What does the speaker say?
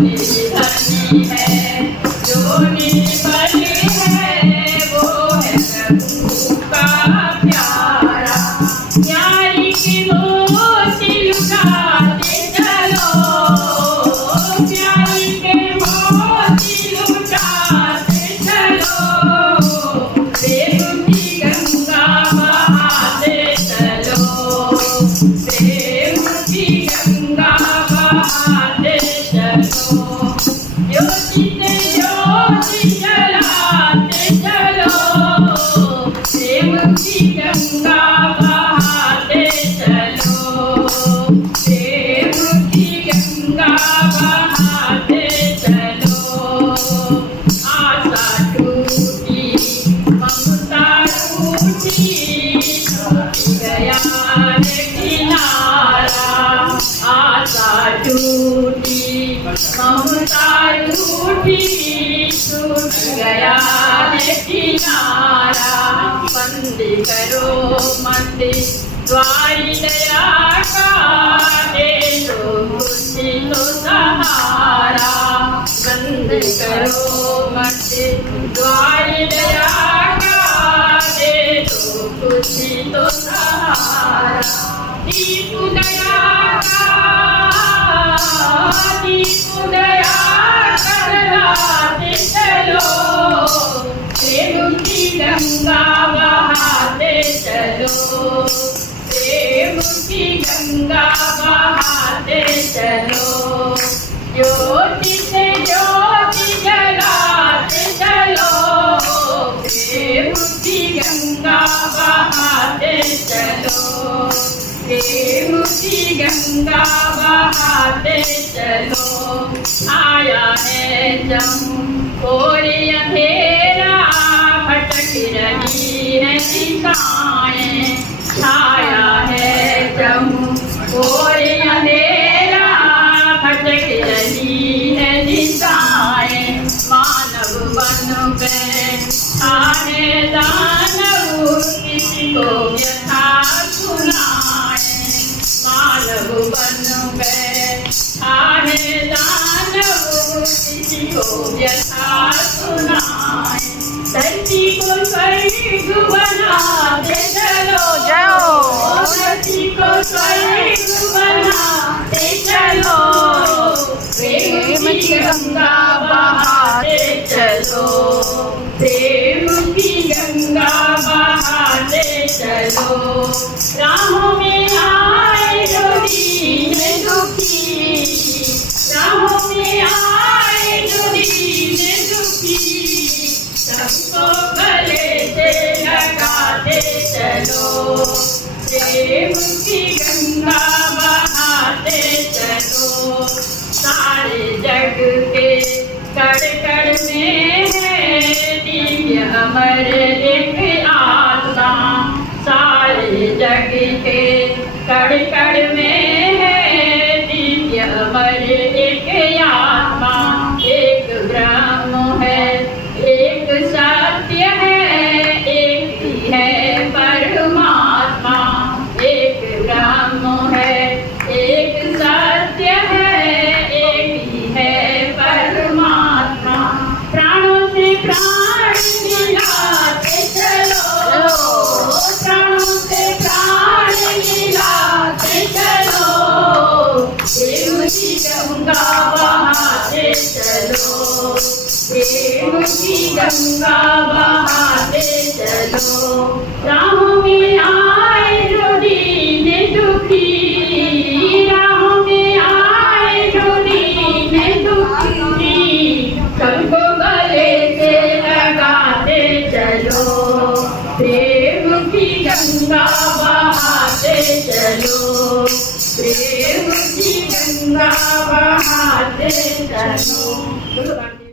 निर्धनी है, जो निर्बल है वो है प्रभु का प्यारा। प्यारी की मोती लुटाते चलो, प्यारी के मोती लुटाते चलो, प्रेम की गंगा बहाते चलो, प्रेम की गंगा बहाते चलो। ज्योति से ज्योति जलाते चलो, प्रेम की गंगा बहाते चलो, प्रेम की गंगा बहाते चलो। आशा टूटी ममता टूटी, टूट गया रे किनारा। आशा टूटी ममता टूटी, टूट गया रे किनारा। बंद करो मंदिर द्वारी दया का, दे दो कुछ तो सहारा। बंद करो मंदिर द्वारी दया का, दे दो कुछ तो सहारा। दीप दया का, दीप दया करवाते चलो, प्रेम की गंगा बहाते चलो, प्रेम की गंगा बहाते चलो। ज्योति से ज्योति जलाते चलो, प्रेम की गंगा बहाते चलो, प्रेम की गंगा बहाते चलो। आया है और अंधेरा, भटक रही है दिशाएं। छाया है और अंधेरा, भटक रही है दिशाएं। मानव बन बैठे दानव, किसी को व्यथा सुनाए। मानव बन बैठे दानव, किसी को व्यथा सुनाए। धरती को स्वर्ग बनाते चलो, धरती को स्वर्ग बनाते चलो, प्रेम की गंगा बहाते चलो, प्रेम की गंगा बहाते चलो। राहों में आए जो दीन दुखी, राहों में आए जो दीन दुखी, सबको गले से लगाते चलो, प्रेम की गंगा बहाते चलो। सारे जग के कण कण में है दिव्य अमर एक आत्मा, सारे जग के कण कण में है दिव्य अमर एक आत्मा। एक ब्रह्म है, एक सत्य है, एक ही है परमात्मा। एक ब्रह्म है, एक सत्य है, एक ही है परमात्मा। प्राणों से प्राण मिलाते चलो, प्राणों से प्राण मिलाते चलो, प्रेम की गंगा बहाते चलो, प्रेम की गंगा बहाते चलो। राहों में आए जो दीन दुखी, राहों में आए जो दीन दुखी, सबको गले से लगाते चलो, प्रेम की गंगा बहाते चलो, प्रेम की गंगा बहाते चलो।